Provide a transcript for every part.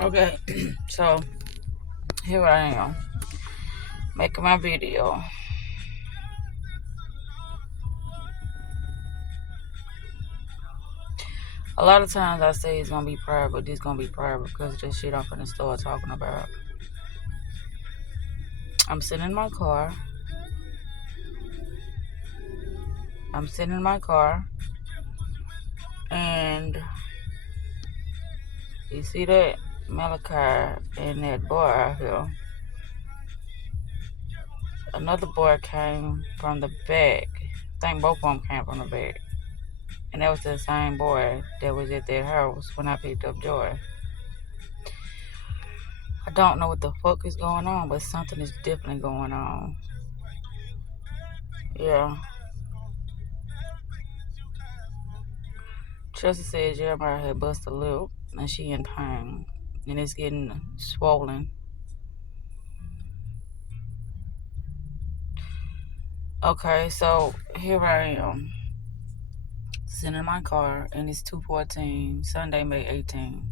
Okay, so here I am making my video. A lot of times I say it's gonna be private, but this gonna be private because of the shit I'm gonna start talking about. I'm sitting in my car. And you see that Malachi and that boy out here. Another boy came from the back. I think both of them came from the back. And that was the same boy that was at their house when I picked up Joy. I don't know what the fuck is going on, but something is definitely going on. Yeah. Chelsea said Jeremiah had busted a lip and she in pain. And it's getting swollen. Okay, so here I am. Sitting in my car and it's 2:14, Sunday, May 18th.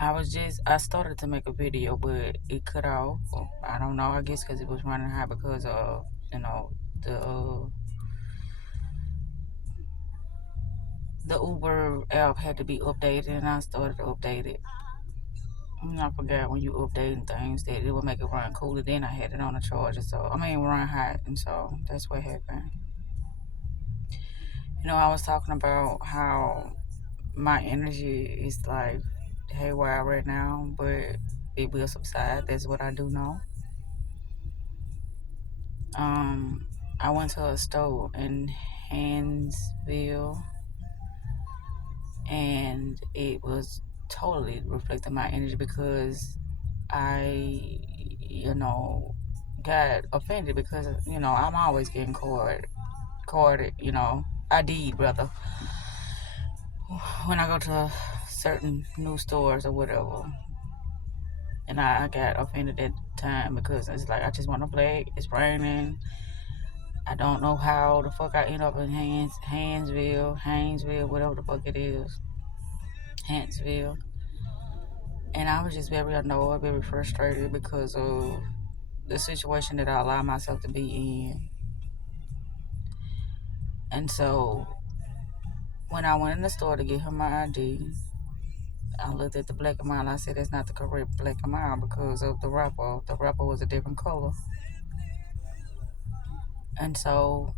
I started to make a video, but it cut off. I don't know, I guess because it was running high because of, the Uber app had to be updated, and I started to update it. And I forgot when you updating things that it would make it run cooler. Then I had it on a charger, run hot, and so that's what happened. I was talking about how my energy is like haywire right now, but it will subside. That's what I do know. I went to a store in Hansville, and it was totally reflecting my energy because I, got offended because, I'm always getting carded, ID'd, brother, when I go to certain new stores or whatever. And I got offended at the time because it's like, I just want to play. It's raining. I don't know how the fuck I end up in Hainesville, whatever the fuck it is. Hansville. And I was just very annoyed, very frustrated because of the situation that I allowed myself to be in. And so when I went in the store to get her my ID, I looked at the black and mild. I said, that's not the correct black and mild because of the wrapper. The wrapper was a different color. And so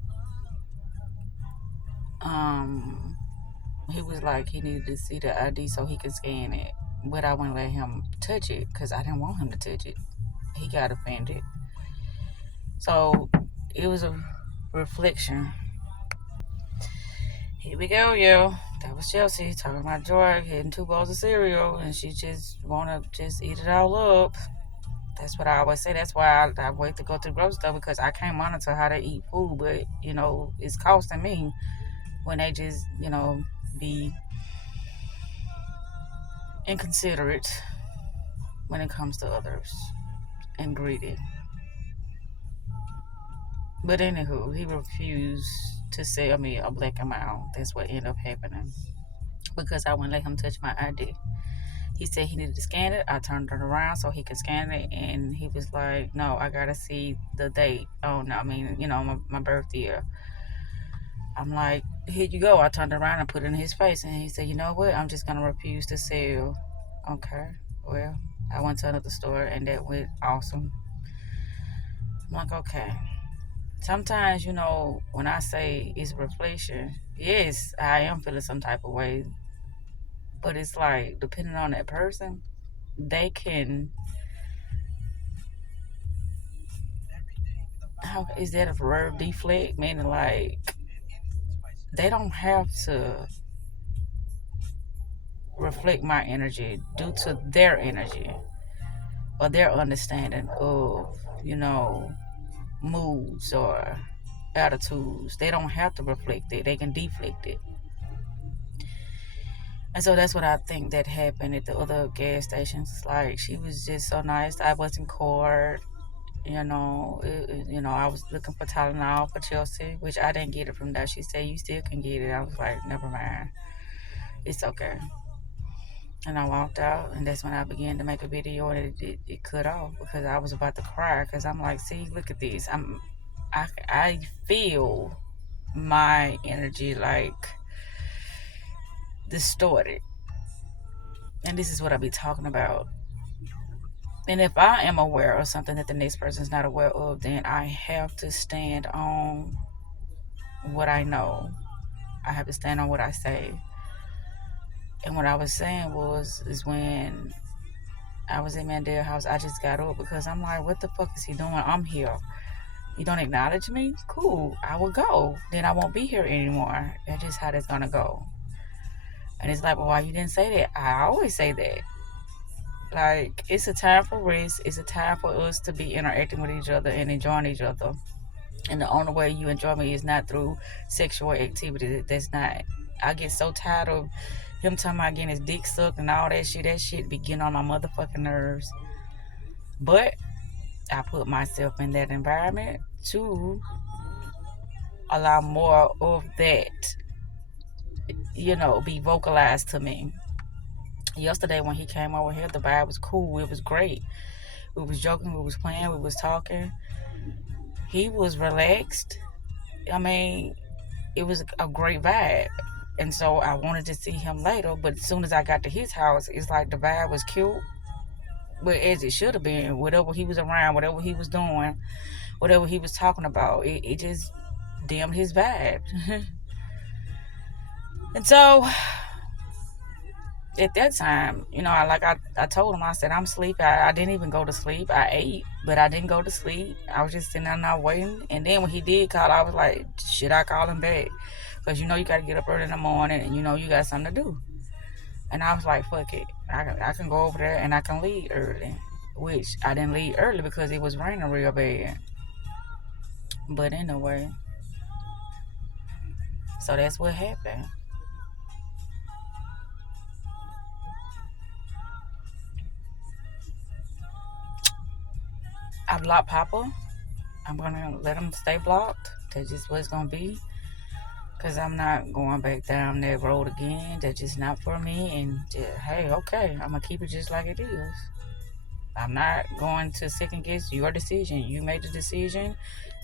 he was like, he needed to see the ID so he could scan it. But I wouldn't let him touch it because I didn't want him to touch it. He got offended. So it was a reflection. Here we go, yo. That was Chelsea talking about Joy getting 2 bowls of cereal and she just wanna just eat it all up. That's what I always say. That's why I wait to go to the grocery store because I can't monitor how they eat food, but it's costing me when they just, be inconsiderate when it comes to others and greedy. But anywho, he refused to sell me a black amount. That's what ended up happening because I wouldn't let him touch my ID. He said he needed to scan it. I turned it around so he could scan it, and he was like, no, I gotta see the date. Oh, no, my birth year. I'm like, here you go. I turned around and put it in his face, and he said, you know what? I'm just gonna refuse to sell. Okay, well, I went to another store, and that went awesome. I'm like, okay. Sometimes, when I say it's reflection, yes, I am feeling some type of way. But it's like, depending on that person, they can, how is that a verb, deflect? Meaning like, they don't have to reflect my energy due to their energy or their understanding of, moods or attitudes. They don't have to reflect it. They can deflect it. And so that's what I think that happened at the other gas stations. Like, she was just so nice. I wasn't caught. I was looking for Tylenol for Chelsea, which I didn't get it from that. She said, you still can get it. I was like, never mind. It's okay. And I walked out, and that's when I began to make a video, and it cut off because I was about to cry. Because I'm like, see, look at this. I feel my energy like distorted, and this is what I be talking about. And if I am aware of something that the next person is not aware of, then I have to stand on what I know. I have to stand on what I say. And what I was saying is when I was in Mandel's house, I just got up because I'm like, what the fuck is he doing? I'm here. You don't acknowledge me? Cool. I will go. Then I won't be here anymore. That's just how that's gonna go. And it's like, well, why you didn't say that? I always say that. Like, it's a time for rest. It's a time for us to be interacting with each other and enjoying each other. And the only way you enjoy me is not through sexual activity. That's not. I get so tired of him talking about getting his dick sucked and all that shit. That shit be getting on my motherfucking nerves. But I put myself in that environment to allow more of that, be vocalized to me. Yesterday when he came over here, the vibe was cool. It was great. We was joking, we was playing, we was talking. He was relaxed. I mean, it was a great vibe. And so I wanted to see him later, but as soon as I got to his house, it's like the vibe was cute, but as it should have been. Whatever he was around, whatever he was doing, whatever he was talking about, it just dimmed his vibe. And so at that time, I told him, I said, I'm asleep. I didn't even go to sleep. I ate, but I didn't go to sleep. I was just sitting there waiting. And then when he did call, I was like, should I call him back? Because you got to get up early in the morning and you got something to do. And I was like, fuck it. I can go over there and I can leave early. Which I didn't leave early because it was raining real bad. But anyway, so that's what happened. I blocked Papa. I'm going to let him stay blocked. That's just what it's going to be. Because I'm not going back down that road again. That's just not for me. And hey, okay, I'm going to keep it just like it is. I'm not going to second guess your decision. You made the decision,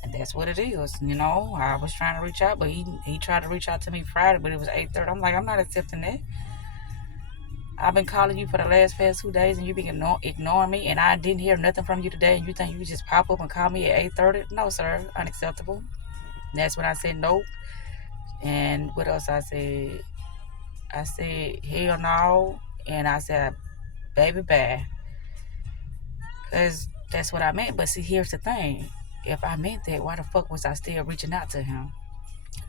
and that's what it is. I was trying to reach out, but he tried to reach out to me Friday, but it was 8:30. I'm like, I'm not accepting that. I've been calling you for the past 2 days, and you've been ignoring me, and I didn't hear nothing from you today, and you think you just pop up and call me at 8:30? No, sir. Unacceptable. And that's when I said nope. And what else I said? I said, hell no. And I said, baby, bye. Because that's what I meant. But see, here's the thing. If I meant that, why the fuck was I still reaching out to him?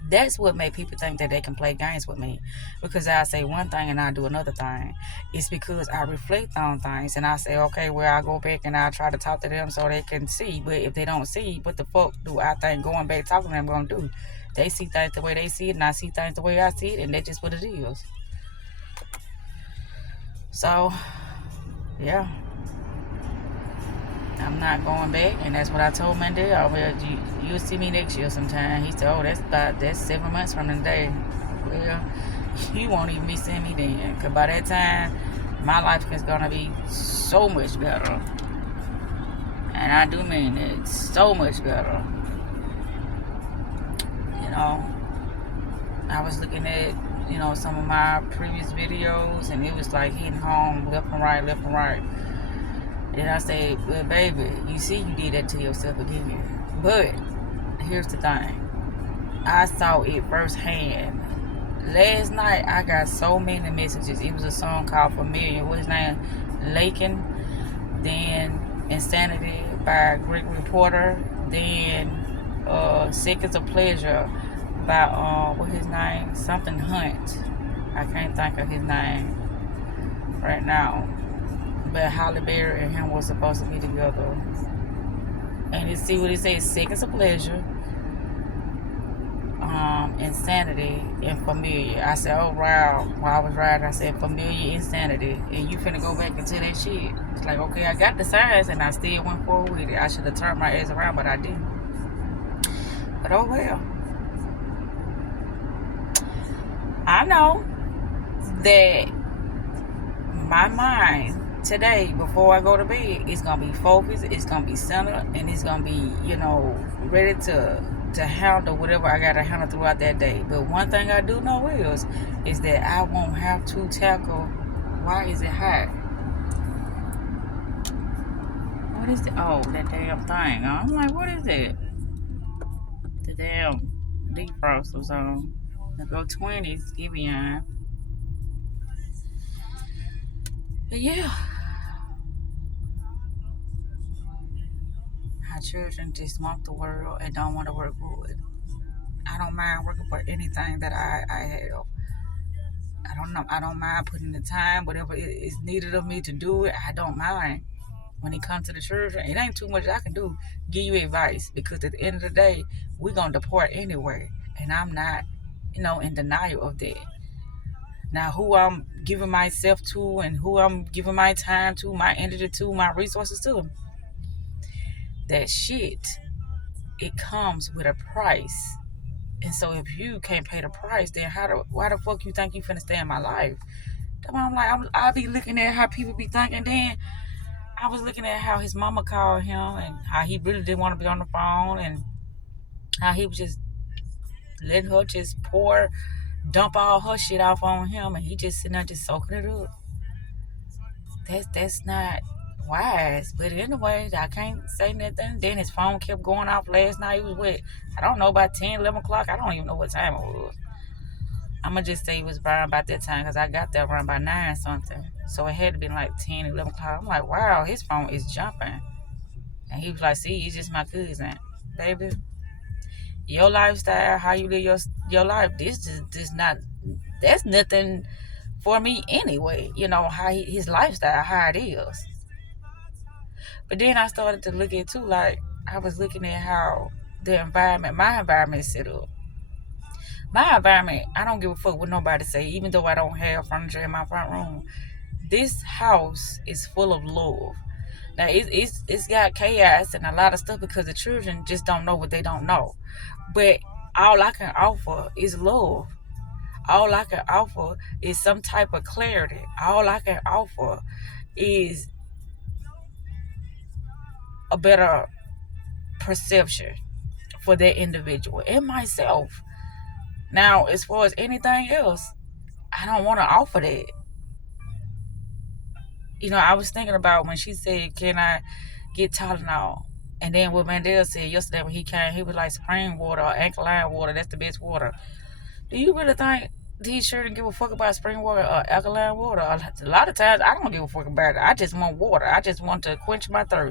That's what made people think that they can play games with me. Because I say one thing and I do another thing. It's because I reflect on things and I say, okay, well, I go back and I try to talk to them so they can see. But if they don't see, what the fuck do I think going back talking to them going to do? They see things the way they see it and I see things the way I see it, and that's just what it is. So, yeah. I'm not going back, and that's what I told Mandel. Well, you'll see me next year sometime. He said, oh, that's 7 months from today. Well, you won't even be seeing me then, because by that time, my life is going to be so much better. And I do mean it, so much better. I was looking at, some of my previous videos, and it was like hitting home left and right. Then I said, well, baby, you see you did that to yourself again. But here's the thing. I saw it firsthand. Last night, I got so many messages. It was a song called Familiar. What's his name? Lakin. Then Insanity by Gregory Porter. Then Seconds of Pleasure by, what's his name? Something Hunt. I can't think of his name right now. But Halle Berry and him was supposed to be together. And you see what it says, Seconds of Pleasure, Insanity, and Familiar. I said, oh, wow. While I was riding, I said, Familiar, Insanity. And you finna go back into that shit. It's like, okay, I got the signs, and I still went forward with it. I should have turned my ass around, but I didn't. But oh, well. I know. that my mind today, before I go to bed, is gonna be focused, it's gonna be centered, and it's gonna be, ready to handle whatever I gotta handle throughout that day. But one thing I do know is that I won't have to tackle. Why is it hot? What is it? Oh, that damn thing. I'm like, what is it? The damn defrost was on. The go 20s, Giveon. But yeah, our children just want the world and don't want to work for it. I don't mind working for anything that I have. I don't mind putting the time, whatever is needed of me to do it. I don't mind. When it comes to the children, it ain't too much I can do. Give you advice, because at the end of the day, we're gonna depart anyway, and I'm not, in denial of that. Now, who I'm giving myself to, and who I'm giving my time to, my energy to, my resources to, that shit, it comes with a price. And so if you can't pay the price, then why the fuck you think you finna stay in my life? That's why I'm like, I be looking at how people be thinking. Then I was looking at how his mama called him and how he really didn't want to be on the phone, and how he was just letting her just dump all her shit off on him, and he just sitting there just soaking it up. That's not wise. But anyway, I can't say nothing. Then his phone kept going off last night. It was what, I don't know, about 10, 11 o'clock. I don't even know what time it was. I'm going to just say it was around about that time, because I got there around by 9 something. So it had to be like 10, 11 o'clock. I'm like, wow, his phone is jumping. And he was like, see, he's just my cousin. Baby, your lifestyle, how you live your life, this is not, that's nothing for me anyway. How his lifestyle, how it is. But then I started to look at too, like, I was looking at how my environment is set up. My environment, I don't give a fuck what nobody say, even though I don't have furniture in my front room. This house is full of love. Now it's got chaos and a lot of stuff, because the children just don't know what they don't know. But all I can offer is love. All I can offer is some type of clarity. All I can offer is a better perception for that individual and myself. Now, as far as anything else, I don't want to offer that. I was thinking about when she said, can I get Tylenol? And then what Mandela said yesterday when he came, he was like, spring water or alkaline water, that's the best water. Do you really think these children give a fuck about spring water or alkaline water? A lot of times, I don't give a fuck about it. I just want water. I just want to quench my thirst.